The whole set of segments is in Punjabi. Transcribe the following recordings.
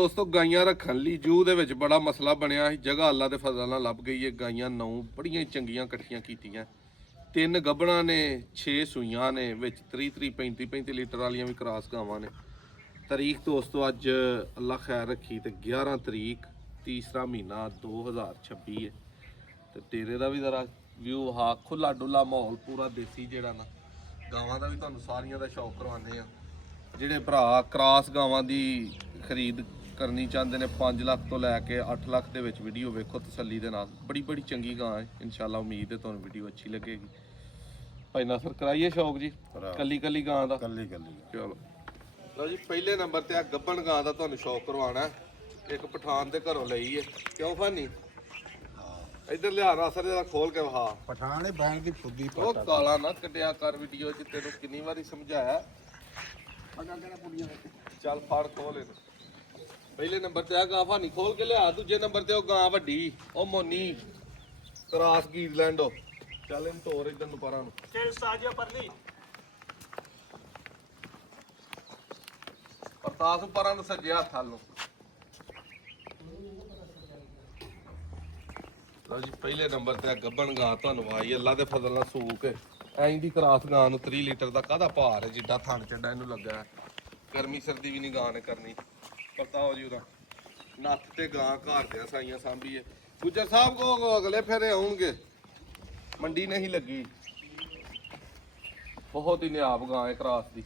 ਦੋਸਤੋ ਗਾਈਆਂ ਰੱਖਣ ਲਈ ਜੂ ਦੇ ਵਿੱਚ ਬੜਾ ਮਸਲਾ ਬਣਿਆ ਸੀ। ਜਗ੍ਹਾ ਅੱਲਾ ਦੇ ਫਜ਼ਲ ਨਾਲ ਲੱਭ ਗਈ ਹੈ। ਗਾਈਆਂ 9 ਬੜੀਆਂ ਚੰਗੀਆਂ ਇਕੱਠੀਆਂ ਕੀਤੀਆਂ। 3 ਗੱਭਣਾਂ ਨੇ, 6 ਸੂਈਆਂ ਨੇ, ਵਿੱਚ 30 35 ਲੀਟਰ ਵਾਲੀਆਂ ਵੀ ਕਰਾਸ ਗਾਵਾਂ ਨੇ। ਤਾਰੀਖ ਦੋਸਤੋ ਅੱਜ ਅੱਲਾ ਖੈਰ ਰੱਖੀ ਤੇ 11 ਤਰੀਕ ਤੀਸਰਾ ਮਹੀਨਾ 2026 ਹੈ। ਤੇ ਡੇਰੇ ਦਾ ਵੀ ਜ਼ਰਾ ਵਿਊ ਹਾ ਖੁੱਲਾ ਡੁੱਲਾ ਮਾਹੌਲ ਪੂਰਾ ਦੇਸੀ ਜਿਹੜਾ ਨਾ। ਗਾਵਾਂ ਦਾ ਵੀ ਤੁਹਾਨੂੰ ਸਾਰੀਆਂ ਦਾ ਸ਼ੌਕ ਕਰਵਾਉਂਦੇ ਆ। ਜਿਹੜੇ ਭਰਾ ਕਰਾਸ ਗਾਵਾਂ ਦੀ ਖਰੀਦ ਕਰਨੀ ਚਾਹੁੰਦੇ ਨੇ 5 ਲੱਖ ਤੋਂ ਲੈ ਕੇ 8 ਲੱਖ ਦੇ ਵਿੱਚ ਵੀਡੀਓ ਵੇਖੋ ਤਸੱਲੀ ਦੇ ਨਾਲ। ਬੜੀ ਚੰਗੀ ਗਾਂ ਹੈ। ਇਨਸ਼ਾਅੱਲਾ ਉਮੀਦ ਹੈ ਤੁਹਾਨੂੰ ਵੀਡੀਓ ਅੱਛੀ ਲੱਗੇਗੀ। ਭਾਈ ਨਾਸਰ ਕਰਾਈਏ ਸ਼ੌਕ ਜੀ ਕੱਲੀ ਗਾਂ ਦਾ। ਚਲੋ ਲਓ ਜੀ, ਪਹਿਲੇ ਨੰਬਰ ਤੇ ਆ ਗੱਬਣ ਗਾਂ ਦਾ ਤੁਹਾਨੂੰ ਸ਼ੌਕ ਕਰਵਾਉਣਾ। ਇੱਕ ਪਠਾਨ ਦੇ ਘਰੋਂ ਲਈ ਹੈ। ਕਿਉਂ ਫਾਨੀ ਇੱਧਰ ਲਿਆ ਨਾਸਰ ਜਰਾ ਖੋਲ ਕੇ ਵਹਾ। ਪਠਾਨ ਨੇ ਬੈਣ ਦੀ ਫੁੱਦੀ ਉਹ ਕਾਲਾ ਨਾ ਕੱਢਿਆ ਕਰ ਵੀਡੀਓ 'ਚ, ਤੈਨੂੰ ਕਿੰਨੀ ਵਾਰੀ ਸਮਝਾਇਆ। ਚੱਲ ਫੜ ਖੋਲ ਇਹਨੂੰ। ਪਹਿਲੇ ਨੰਬਰ ਤੇ ਆ ਗਾਂ ਫਾਨੀ ਖੋਲ ਕੇ ਲਿਆ। ਦੂਜੇ ਨੰਬਰ ਤੇ ਉਹ ਗਾਂ ਵੱਡੀ ਉਹ ਮੋਨੀ ਕਰਾਸ ਗੀਰਲੈਂਡ। ਚੱਲ ਇਹਨੂੰ ਤੋਰ ਇੱਧਰ ਨੂੰ ਪਰਾਂ ਨੂੰ। ਚੱਲ ਸਾਜਿਆ ਪਰਲੀ ਪਰਤਾਸ ਪਰਾਂ ਨੂੰ ਸੱਜੇ ਹੱਥ ਵੱਲ ਨੂੰ। ਲਓ ਜੀ, ਪਹਿਲੇ ਨੰਬਰ ਤੇ ਆ ਗੱਬਣ ਗਾਂ ਤੁਹਾਨੂੰ ਆਈ ਅੱਲਾ ਦੇ ਫਜ਼ਲ ਨਾਲ ਸੂਕ ਐਂ ਦੀ ਕਰਾਸ ਗਾਂ ਨੂੰ 30 ਲੀਟਰ ਦਾ ਕਾਹਦਾ ਭਾਰ ਹੈ। ਜਿੱਡਾ ਥਣ ਚੱਡਾ ਇਹਨੂੰ ਲੱਗਾ। ਗਰਮੀ ਸਰਦੀ ਵੀ ਨਹੀਂ ਗਾਂ ਨੇ ਕਰਨੀ। ਪਤਾ ਹੋ ਜੀ ਉਹਦਾ ਨੱਥ ਤੇ ਗਾਂ ਘਰ ਦੇ ਸਾਈਆਂ ਸਾਂਭੀ ਹੈ। ਗੁੱਜਰ ਸਾਹਿਬ ਕੋ ਅਗਲੇ ਫੇਰੇ ਆਉਣਗੇ, ਮੰਡੀ ਨਹੀਂ ਲੱਗੀ। ਬਹੁਤ ਹੀ ਨਿਆਬ ਗਾਂ ਹੈ ਕਰਾਸ ਦੀ।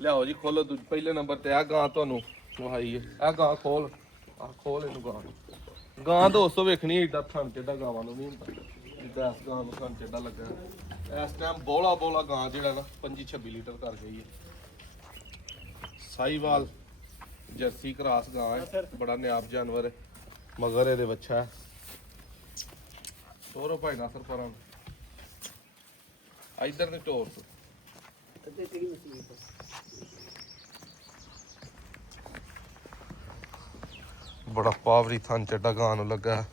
ਲਿਆਓ ਜੀ ਖੋਲੋ। ਪਹਿਲੇ ਨੰਬਰ ਤੇ ਆ ਗਾਂ ਤੁਹਾਨੂੰ ਵਹਾਈ ਹੈ। ਇਹ ਗਾਂ ਖੋਲ ਖੋਲ ਇਹਨੂੰ ਗਾਂ ਨੂੰ। ਗਾਂ ਦੋਸਤੋ ਵੇਖਣੀ ਏਡਾ ਥਣ ਚੱਡਾ ਗਾਵਾਂ ਨੂੰ ਨਹੀਂ ਹੁੰਦਾ ਜਿੱਦਾਂ ਇਸ ਗਾਂ ਨੂੰ ਥਣ ਚੱਡਾ ਲੱਗਾ। ਇਸ ਟਾਈਮ ਬੋਲਾ ਗਾਂ ਜਿਹੜਾ ਨਾ 25-26 ਲੀਟਰ ਕਰ ਗਈ ਹੈ। ਸਾਈਵਾਲ ਜਰਸੀ ਕਰਾਸ ਗਾਂ ਹੈ। ਬੜਾ ਨਿਆਬ ਜਾਨਵਰ ਹੈ। ਮਗਰ ਇਹਦੇ ਵੱਛਾ ਹੈ। ਤੋਰੋ ਭਾਈ ਨਾਸਰ ਪਰਾਂ ਨੂੰ। ਇੱਧਰ ਨੇ ਟੋਰ ਤੋਂ ਬੜਾ ਪਾਵਰੀ ਥਣ ਚੱਡਾ ਗਾਂ ਨੂੰ ਲੱਗਾ।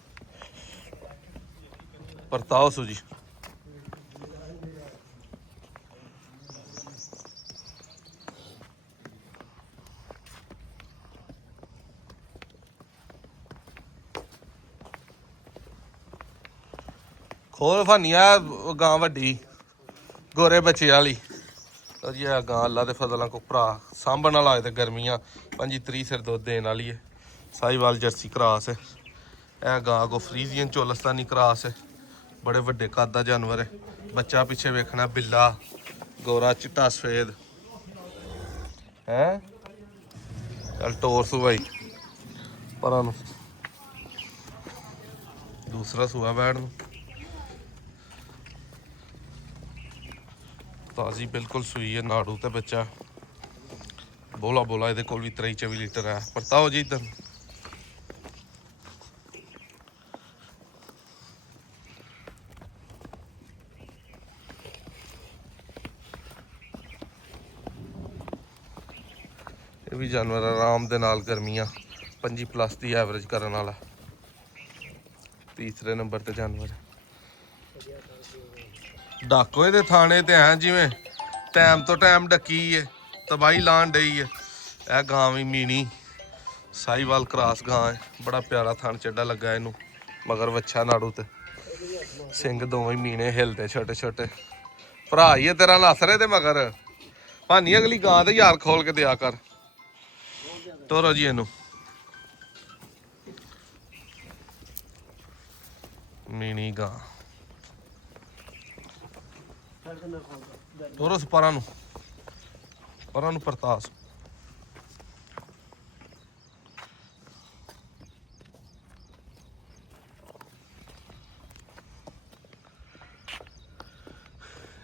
ਪਰਤਾਓ ਸੂ ਜੀ। ਖੋਲ ਫਾਨੀਆ ਗਾਂ ਵੱਡੀ ਗੋਰੇ ਬੱਚੇ ਵਾਲੀ। ਜੀ ਆ ਗਾਂ ਅੱਲਾ ਦੇ ਫਜ਼ਲਾਂ ਕੋ ਭਰਾ ਸਾਂਭਣ ਵਾਲਾ ਹੋਏ ਤੇ ਗਰਮੀਆਂ 25-30 ਸਿਰ ਦੁੱਧ ਦੇਣ ਵਾਲੀ ਹੈ। ਸਾਈਵਾਲ ਜਰਸੀ ਕਰਾਸ ਹੈ। ਇਹ ਗਾਂ ਕੋ ਫਰੀਜ਼ੀਅਨ ਚੋਲਸਤਾਨੀ ਕਰਾਸ ਹੈ। ਬੜੇ ਵੱਡੇ ਕੱਦ ਦਾ ਜਾਨਵਰ ਹੈ। ਬੱਚਾ ਪਿੱਛੇ ਵੇਖਣਾ ਬਿੱਲਾ ਗੋਰਾ ਚਿੱਟਾ ਸਫੇਦ ਹੈ। ਚੱਲ ਟੋਰ ਸੂ ਭਾਈ ਪਰਾਂ ਨੂੰ। ਦੂਸਰਾ ਸੂਆ ਬੈਠ ਨੂੰ ਤਾਜ਼ੀ ਬਿਲਕੁਲ ਸੂਈ ਹੈ। ਨਾੜੂ ਤੇ ਬੱਚਾ ਬੋਲਾ ਇਹਦੇ ਕੋਲ ਵੀ 23-24 ਲੀਟਰ ਹੈ। ਪਰਤਾਓ ਜੀ ਇੱਧਰ। ਇਹ ਵੀ ਜਾਨਵਰ ਆਰਾਮ ਦੇ ਨਾਲ ਗਰਮੀਆਂ 25+ ਦੀ ਐਵਰੇਜ ਕਰਨ ਵਾਲਾ। ਤੀਸਰੇ ਨੰਬਰ ਤੇ ਜਾਨਵਰ ਡਾਕੋ ਇਹਦੇ ਥਾਣੇ ਤੇ ਐ ਜਿਵੇਂ ਟਾਈਮ ਤੋਂ ਟਾਈਮ ਡੱਕੀ ਹੈ, ਤਬਾਹੀ ਲਾਣ ਡਈ ਹੈ। ਇਹ ਗਾਂ ਵੀ ਮੀਣੀ ਸਾਈਵਾਲ ਕਰਾਸ ਗਾਂ ਹੈ। ਬੜਾ ਪਿਆਰਾ ਥਣ ਚੱਡਾ ਲੱਗਾ ਇਹਨੂੰ। ਮਗਰ ਵੱਛਾ ਨਾੜੂ ਤੇ ਸਿੰਘ ਦੋਵੇਂ ਮੀਣੇ ਹਿਲਦੇ ਛੋਟੇ ਭਰਾ ਹੀ ਹੈ ਤੇਰਾ ਨਾਸਰੇ ਤੇ ਮਗਰ ਭਾਨੀ ਅਗਲੀ ਗਾਂ ਤੇ ਯਾਰ ਖੋਲ ਕੇ ਦਿਆ ਕਰ। ਤੋਰੋ ਜੀ ਇਹਨੂੰ। ਮੀਣੀ ਗਾਂ ਤੋਰੋ ਪਰਾਂ ਨੂੰ ਪਰਤਾਸ।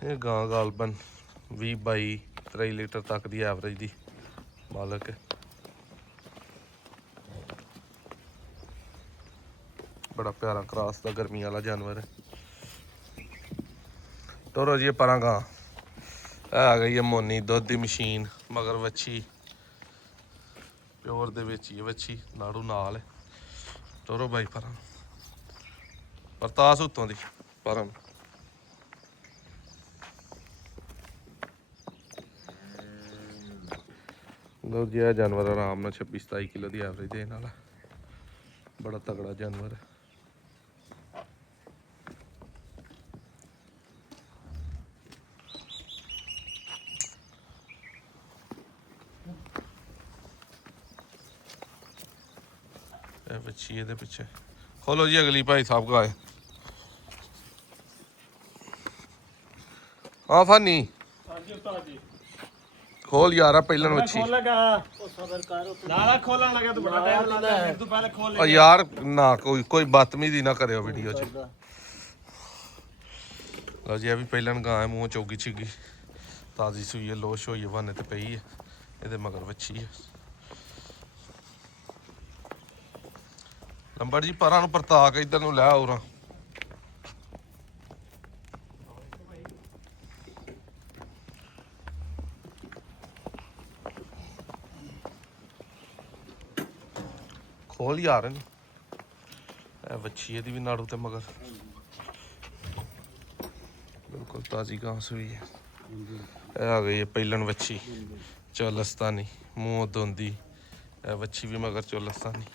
ਇਹ ਗਾਂ ਗਾਲਬਨ 20-22-23 ਲੀਟਰ ਤੱਕ ਦੀ ਐਵਰੇਜ ਦੀ ਮਾਲਕ ਹੈ। ਬੜਾ ਪਿਆਰਾ ਕਰਾਸ ਦਾ ਗਰਮੀ ਵਾਲਾ ਜਾਨਵਰ ਹੈ। ਤੋਰੋ ਜੀ ਪਰਾਂ ਗਾਂ। ਇਹ ਆ ਗਈ ਹੈ ਮੋਨੀ ਦੁੱਧ ਦੀ ਮਸ਼ੀਨ। ਮਗਰ ਵੱਛੀ ਪਿਓਰ ਦੇ ਵਿੱਚ ਹੀ ਵੱਛੀ ਨਾੜੂ ਨਾਲ ਹੈ। ਤੋਰੋ ਬਾਈ ਪਰਾਂ ਪਰਤਾਸ ਉੱਤੋਂ ਦੀ ਪਰਾਂ। ਲਓ ਜੀ ਇਹ ਜਾਨਵਰ ਆਰਾਮ ਨਾਲ 26-27 ਕਿਲੋ ਦੀ ਐਵਰੇਜ ਦੇਣ ਵਾਲਾ, ਬੜਾ ਤਗੜਾ ਜਾਨਵਰ ਹੈ। ਇਹ ਬੱਚੀ ਇਹਦੇ ਪਿੱਛੇ ਖੋਲੋ ਜੀ। ਅਗਲੀ ਭਾਈ ਸਾਹਿਬ ਕਾ ਹੈ ਆ ਫਾਨੀ ਹਾਂਜੀ ਉਸਤਾਦ ਜੀ ਖੋਲ ਯਾਰਾ ਪਹਿਲਾਂ ਵੱਛੀ। ਖੋਲ ਲਗਾ ਉਹ ਸਬਰ ਕਰ ਨਾਲਾ ਖੋਲਣ ਲੱਗਾ ਤੂੰ ਬੜਾ ਟਾਈਮ ਲਾਦਾ ਮੇਰੇ ਤੋਂ ਪਹਿਲੇ ਖੋਲ ਓ ਯਾਰ ਨਾ ਕੋਈ ਬਦਤਮੀਜ਼ੀ ਨਾ ਕਰਿਓ ਵੀਡੀਓ 'ਚ। ਲਓ ਜੀ ਇਹ ਵੀ ਪਹਿਲਾਂ ਗਾਂ ਹੈ, ਮੂੰਹ ਚੌਗੀ ਛਿੱਗੀ, ਤਾਜ਼ੀ ਸੂਈ ਹੈ, ਲੋਸ਼ ਹੋਈ ਹੈ, ਬਹਾਨੇ ਤੇ ਪਈ ਹੈ। ਇਹਦੇ ਮਗਰ ਵੱਛੀ ਹੈ। ਲੰਬੜ ਜੀ ਪਰਾਂ ਨੂੰ ਪਰਤਾ ਕੇ ਇੱਧਰ ਨੂੰ ਲੈ ਆਉਰਾ। ਖੋਲ ਯਾਰ ਇਹਨੂੰ। ਇਹ ਵੱਛੀ ਇਹਦੀ ਵੀ ਨਾੜੂ ਤੇ ਮਗਰ ਬਿਲਕੁਲ ਤਾਜ਼ੀ ਘਾਹ ਸੂਈ ਹੈ। ਇਹ ਆ ਗਈ ਹੈ ਪਹਿਲਣ ਵੱਛੀ ਚੋਲਸਤਾਨੀ, ਮੂੰਹ ਦੋਂਦੀ। ਇਹ ਵੱਛੀ ਵੀ ਮਗਰ ਚੋਲਸਤਾਨੀ।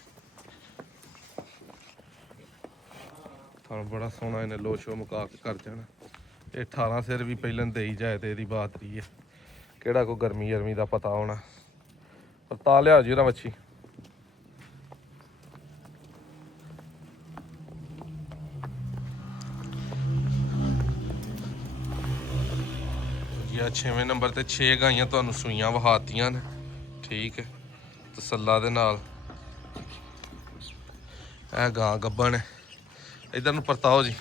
ਥਣ ਬੜਾ ਸੋਹਣਾ, ਇਹਨੇ ਲੋਸ਼ੋ ਮੁਕਾ ਕੇ ਕਰ ਜਾਣਾ। ਇਹ 18 ਸਿਰ ਵੀ ਪਹਿਲਾਂ ਦੇਈ ਜਾਏ ਤੇ ਇਹਦੀ ਬਾਤਰੀ ਹੈ। ਕਿਹੜਾ ਕੋਈ ਗਰਮੀ ਗਰਮੀ ਦਾ ਪਤਾ ਹੋਣਾ। ਪਰ ਤਾ ਲਿਆ ਜੀ ਉਹਦਾ ਵੱਛੀ। ਜੀ 6ਵੇਂ ਨੰਬਰ ਤੇ 6 ਗਾਈਆਂ ਤੁਹਾਨੂੰ ਸੂਈਆਂ ਵਹਾਤੀਆਂ ਨੇ, ਠੀਕ ਹੈ, ਤਸੱਲਾ ਦੇ ਨਾਲ। ਇਹ ਗਾਂ ਗੱਬਣ ਹੈ। ਇਧਰ ਨੂੰ ਪਰਤਾਓ ਜੀ।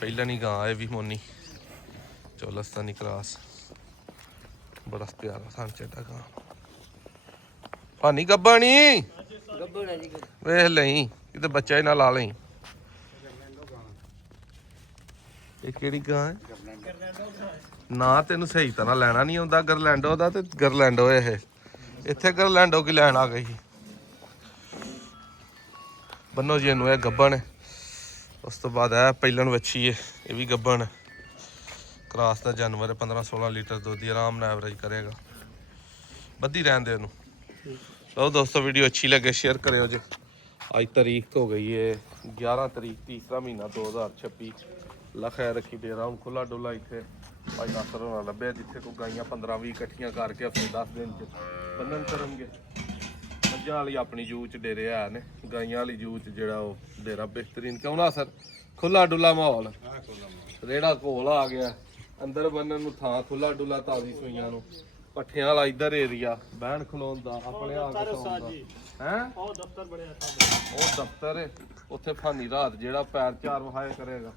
ਪਹਿਲਾਂ ਨਹੀਂ ਗਾਂ ਇਹ ਵੀ ਮੋਨੀ ਚੋਲਸਤਾਨੀ ਕਰਾਸ, ਬੜਾ ਪਿਆਰਾ ਥਣ ਚੱਡਾ ਗਾਂ। ਭਾਨੀ ਗੱਬਣੀ ਵੇਖ ਲਈ ਕਿਤੇ ਬੱਚਾ ਹੀ ਨਾ ਲਾ ਲਈ। ਇਹ ਕਿਹੜੀ ਗਾਂ ਹੈ? ਨਾ ਤੈਨੂੰ ਸਹੀ ਤਰ੍ਹਾਂ ਲੈਣਾ ਨਹੀਂ ਆਉਂਦਾ ਗਰਲੈਂਡੋ ਦਾ, ਤੇ ਗਰਲੈਂਡੋ ਇਹ ਇੱਥੇ ਗਰਲੈਂਡੋ ਕੀ ਲੈਣ ਆ ਗਈ। ਬੰਨੋ ਜੀ ਇਹਨੂੰ। ਇਹ ਗੱਬਣ ਹੈ। ਉਸ ਤੋਂ ਬਾਅਦ ਇਹ ਪਹਿਲਣ ਵੱਛੀ ਹੈ, ਇਹ ਵੀ ਗੱਬਣ ਹੈ। ਕਰਾਸ ਦਾ ਜਾਨਵਰ ਹੈ। 15-16 ਲੀਟਰ ਦੁੱਧ ਦੀ ਆਰਾਮ ਨਾਲ ਐਵਰੇਜ ਕਰੇਗਾ। ਬੱਧੀ ਰਹਿਣ ਦੇ ਇਹਨੂੰ। ਲਓ ਦੋਸਤੋ ਵੀਡੀਓ ਅੱਛੀ ਲੱਗੇ ਸ਼ੇਅਰ ਕਰਿਓ ਜੀ। ਅੱਜ ਤਾਰੀਖ ਹੋ ਗਈ ਹੈ 11 ਤਰੀਕ, ਤੀਸਰਾ ਮਹੀਨਾ 2026। ਲਖਿਆ ਰੱਖੀ ਡੇਰਾ ਹੁਣ ਖੁੱਲਾ ਡੁੱਲਾ ਇੱਥੇ ਭਾਈ ਨਾਸਰ ਹੋਣਾ ਲੱਭਿਆ, ਜਿੱਥੇ ਕੋਈ ਗਾਈਆਂ 15-20 ਇਕੱਠੀਆਂ ਕਰਕੇ ਹਫ਼ਤੇ 10 ਦਿਨ 'ਚ ਬੰਨਣ ਕਰਨਗੇ। ਮੱਝਾਂ ਵਾਲੀ ਆਪਣੀ ਜੂ 'ਚ ਡੇਰੇ ਆ ਨੇ, ਗਾਈਆਂ ਵਾਲੀ ਜੂ 'ਚ ਜਿਹੜਾ ਉਹ ਡੇਰਾ ਬਿਹਤਰੀਨ। ਕਿਉਂ ਨਾ ਸਰ? ਖੁੱਲਾ ਡੁੱਲਾ ਮਾਹੌਲ, ਰੇੜਾ ਘੋਲ ਆ ਗਿਆ, ਅੰਦਰ ਬੰਨਣ ਨੂੰ ਥਾਂ ਖੁੱਲਾ ਡੁੱਲਾ, ਤਾਜ਼ੀ ਸੂਈਆਂ ਨੂੰ। ਪੱਠਿਆਂ ਵਾਲਾ ਇੱਧਰ ਏਰੀਆ, ਬਹਿਣ ਖਲੋਣ ਦਾ, ਆਪਣੇ ਆ ਕੇ ਸੌਣ ਦਾ। ਹੈਂ ਉਹ ਦਫ਼ਤਰ ਬਣਿਆ ਉਹ ਦਫ਼ਤਰ ਹੈ ਉੱਥੇ ਫਾਨੀ ਰਾਤ ਜਿਹੜਾ ਪੈਰ ਚਾਰ ਵਹਾਏ ਕਰੇਗਾ।